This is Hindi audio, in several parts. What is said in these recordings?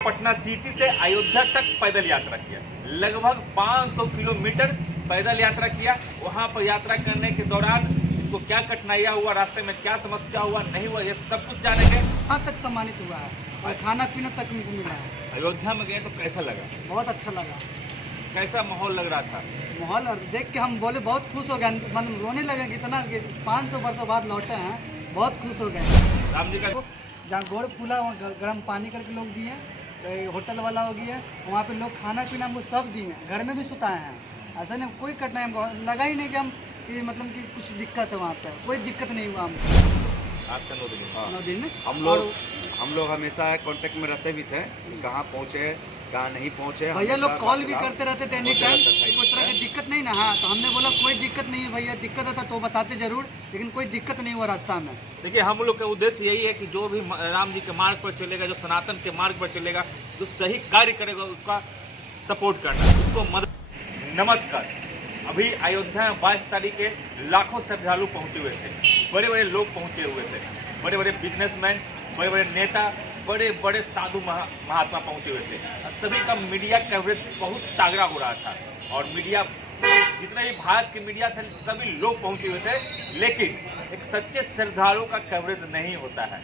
पटना सिटी से अयोध्या तक पैदल यात्रा किया, लगभग 500 किलोमीटर पैदल यात्रा किया। वहां पर यात्रा करने के दौरान इसको क्या कठिनाइयां हुआ, रास्ते में क्या समस्या हुआ, नहीं हुआ, ये सब कुछ जानेंगे। यहाँ तक सम्मानित हुआ है और खाना पीना तक हमको मिला है। अयोध्या में गए तो कैसा लगा? बहुत अच्छा लगा। कैसा माहौल लग रहा था? माहौल और देख के हम बोले बहुत खुश हो गए, मतलब रोने लगे कि इतना 500 वर्षों बाद लौटे हैं, बहुत खुश हो गए। राम जी का जहाँ गोड़ फूला वहाँ गर्म पानी करके लोग दिए, होटल वाला हो गया, वहाँ पे लोग खाना पीना हमको सब दिए, घर में भी सुताए हैं। ऐसा नहीं कोई कठिनाई हमको लगा ही नहीं कि हम कि मतलब कि कुछ दिक्कत है, वहाँ पे कोई दिक्कत नहीं हुआ हमको। 8 से 9 दिन। हाँ। 9 दिन हम लोग हमेशा कांटेक्ट में रहते भी थे, कहाँ पहुँचे कहाँ नहीं पहुँचे। भैया लोग कॉल भी करते रहते थे एनी टाइम, कोई तरह की दिक्कत नहीं ना। हाँ, तो हमने बोला कोई दिक्कत नहीं है भैया, दिक्कत होता तो बताते जरूर, लेकिन कोई दिक्कत नहीं हुआ रास्ता में। देखिए, हम लोग का उद्देश्य यही है कि जो भी राम जी के मार्ग पर चलेगा, जो सनातन के मार्ग पर चलेगा, जो सही कार्य करेगा, उसका सपोर्ट करना, उसको मदद। नमस्कार। अभी अयोध्या में 22 तारीख के लाखों श्रद्धालु पहुंचे हुए थे, बड़े बड़े लोग पहुंचे हुए थे, बड़े बड़े बिजनेसमैन, बड़े बड़े नेता, बड़े बड़े साधु महात्मा पहुंचे हुए थे। सभी का मीडिया कवरेज बहुत तगड़ा हो रहा था और मीडिया, जितने भी भारत के मीडिया थे, सभी लोग पहुंचे हुए थे। लेकिन एक सच्चे श्रद्धालु का कवरेज नहीं होता है।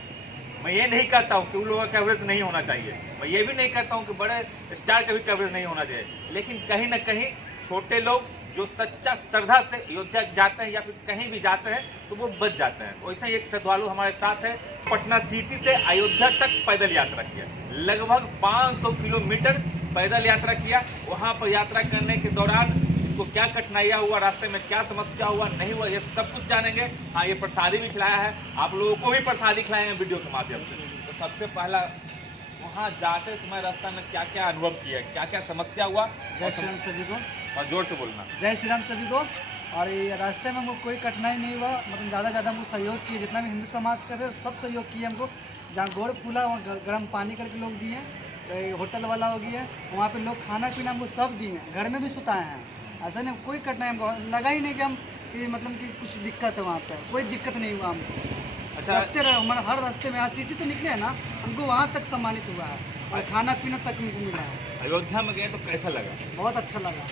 मैं ये नहीं कहता हूँ कि उन लोगों का कवरेज नहीं होना चाहिए, मैं ये भी नहीं कहता हूँ कि बड़े स्टार का भी कवरेज नहीं होना चाहिए, लेकिन कहीं ना कहीं छोटे लोग जो सच्चा श्रद्धा से अयोध्या जाते हैं या फिर कहीं भी जाते हैं तो वो बच जाते हैं। वैसे ही एक श्रद्धालु हमारे साथ है। पटना सिटी से अयोध्या तक पैदल यात्रा किया, लगभग 500 किलोमीटर पैदल यात्रा किया। वहां पर यात्रा करने के दौरान इसको क्या कठिनाइयां हुआ, रास्ते में क्या समस्या हुआ, नहीं हुआ, ये सब कुछ जानेंगे। हाँ, ये प्रसादी भी खिलाया है, आप लोगों को भी प्रसादी खिलाए हैं वीडियो के माध्यम से। तो सबसे पहला, वहाँ जाते समय रास्ता में क्या क्या अनुभव किया, क्या क्या समस्या हुआ? जय श्री राम सभी को। और जोर से बोलना। जय श्री राम सभी को। और ये रास्ते में हमको कोई कठिनाई नहीं हुआ, मतलब ज़्यादा हमको सहयोग किए, जितना भी हिंदू समाज का थे सब सहयोग किए हमको। जहाँ गोड़ फूला वहाँ गर्म पानी करके लोग दिए, होटल वाला हो गया, वहाँ पे लोग खाना पीना हमको सब दिए, घर में भी सुताए हैं। ऐसा नहीं कोई कठिनाई हमको लगा ही नहीं कि हम कि मतलब कि कुछ दिक्कत है, वहाँ पे कोई दिक्कत नहीं हुआ हमको। अच्छा, रास्ते हमारे हर रास्ते में, यहाँ सिटी से निकले हैं ना, हमको वहाँ तक सम्मानित हुआ है और खाना पीना तक हमको मिला है। अयोध्या में गए तो कैसा लगा? बहुत अच्छा लगा।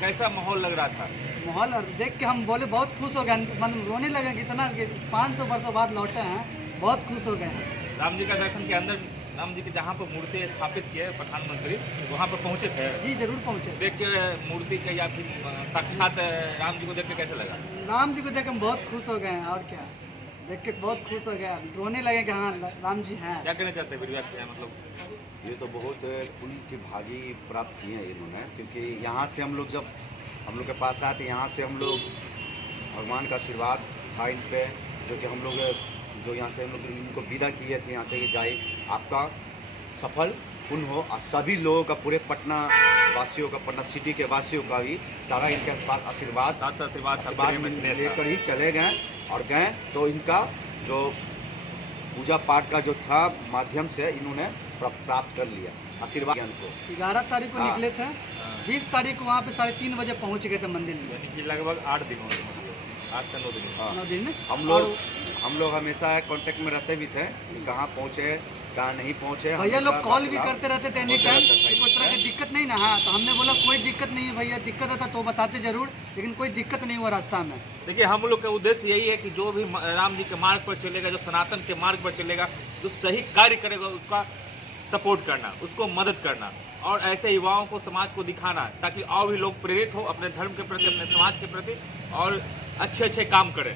कैसा माहौल लग रहा था? माहौल और देख के हम बोले बहुत खुश हो गए, मतलब रोने लगे कि इतना 500 वर्षों बाद लौटे हैं, बहुत खुश हो गए हैं। राम जी का दर्शन के अंदर, राम जी के जहाँ पर मूर्ति स्थापित किए प्रधानमंत्री, वहाँ पर पहुँचे थे? जी जरूर पहुँचे। देख के मूर्ति के या फिर साक्षात राम जी को देख के कैसे लगा? राम जी को देख के हम बहुत खुश हो गए हैं, और क्या, देख के बहुत खुश हो गया, रोने लगे कि हाँ राम जी हैं। क्या कहना चाहते हैं मतलब? ये तो बहुत उनकी भागी प्राप्त किए हैं इन्होंने, क्योंकि यहाँ से हम लोग जब हम लोग के पास आए थे, यहाँ से हम लोग भगवान का आशीर्वाद था इन पे, जो कि हम लोग जो यहाँ से हम लोग इनको विदा किए थे यहाँ से कि जाए आपका सफल पूर्ण हो, और सभी लोगों का, पूरे पटना वासियों का, पटना सिटी के वासियों का भी सारा इनके पास आशीर्वाद लेकर ही चले गए। और गए तो इनका जो पूजा पाठ का जो था माध्यम से इन्होंने प्राप्त कर लिया आशीर्वाद को। 11 तारीख को निकले थे, 20 तारीख को वहाँ पे 3:30 बजे पहुँच गए थे मंदिर में। लगभग 8 दिन हो गए, 8 से 9 दिन। 9 दिन। हम लोग हमेशा कांटेक्ट में रहते भी थे, कहाँ पहुँचे कहाँ नहीं पहुँचे। भैया लोग कॉल भी करते रहते थे एनी टाइम, कोई तरह की दिक्कत नहीं ना। हाँ, तो हमने बोला कोई दिक्कत नहीं है भैया, दिक्कत होता तो बताते जरूर, लेकिन कोई दिक्कत नहीं हुआ रास्ता में। देखिए, हम लोग का उद्देश्य यही है कि जो भी राम जी के मार्ग पर चलेगा, जो सनातन के मार्ग पर चलेगा, जो सही कार्य करेगा, उसका सपोर्ट करना, उसको मदद करना और ऐसे युवाओं को, समाज को दिखाना, ताकि और भी लोग प्रेरित हो अपने धर्म के प्रति, अपने समाज के प्रति, और अच्छे अच्छे काम करें,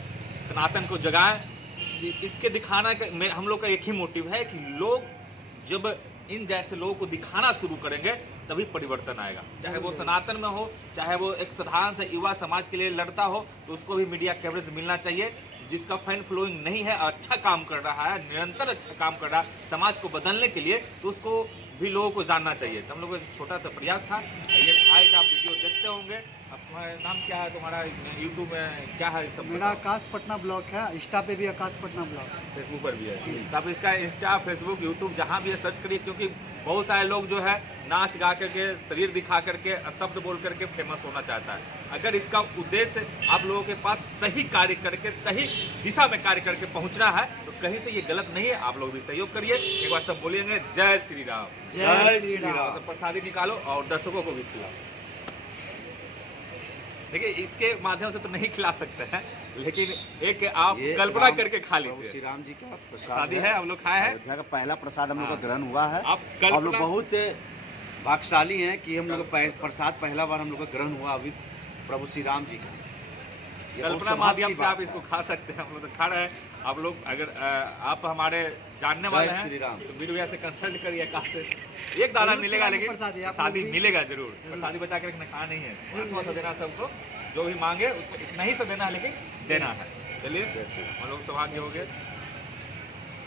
सनातन को जगाएं। इसके दिखाना का हम लोग का एक ही मोटिव है कि लोग जब इन जैसे लोगों को दिखाना शुरू करेंगे तभी परिवर्तन आएगा। चाहे वो सनातन में हो, चाहे वो एक साधारण से युवा समाज के लिए लड़ता हो, तो उसको भी मीडिया कवरेज मिलना चाहिए। जिसका फैन फॉलोइंग नहीं है, अच्छा काम कर रहा है, निरंतर अच्छा काम कर रहा है समाज को बदलने के लिए, तो उसको भी लोगों को जानना चाहिए। तो हम लोगों का छोटा सा प्रयास था। ये भाई का आप वीडियो देखते होंगे। अब तुम्हारा नाम क्या है? तुम्हारा यूट्यूब में क्या है? सब मेरा आकाश पटना ब्लॉग है, इंस्टा पे भी आकाश पटना ब्लॉग, फेसबुक पर भी है। तो आप इसका इंस्टा, फेसबुक, यूट्यूब जहाँ भी है सर्च करिए, क्योंकि बहुत सारे लोग जो है नाच गा करके, शरीर दिखा करके, शब्द बोल करके फेमस होना चाहता है। अगर इसका उद्देश्य आप लोगों के पास सही कार्य करके, सही दिशा में कार्य करके पहुंचना है, तो कहीं से ये गलत नहीं है। आप लोग भी सहयोग करिए। एक बार सब बोलेंगे जय श्री राम। जय श्री राम। सब प्रसादी निकालो और दर्शकों को भी खिलाओ। देखिए, इसके माध्यम से तो नहीं खिला सकते हैं, लेकिन एक आप ये कल्पना करके खा प्रभु लीजिए। श्री राम जी का प्रसादी है, हम लोग खाए हैं। अयोध्या का पहला प्रसाद हम लोग का हाँ। ग्रहण हुआ है। आप हम लोग कल्पना बहुत भाग्यशाली हैं कि हम लोग का प्रसाद पहला बार हम लोग का ग्रहण हुआ अभी प्रभु श्री राम जी का। ये बहुत कल्पना सौभाग्य माध्यम की से आप बात इसको है। खा सकते हैं। हम लोग तो खा रहे हैं। आप लोग अगर आप हमारे जानने जय वाले हैं श्री राम। तो वीडियो भैया से कंसल्ट करिए। कहाँ से एक दाना जरूर मिलेगा, खिलाएंगे लेकिन प्रसादी, आप प्रसादी लोग भी। मिलेगा जरूर। प्रसादी बचा के रखना, खाना नहीं है, थोड़ा सा देना सबको। जो भी मांगे उसको इतना ही से देना है, लेकिन देना है। चलिए, जय श्री राम। हम लोग सौभाग्य हो गए।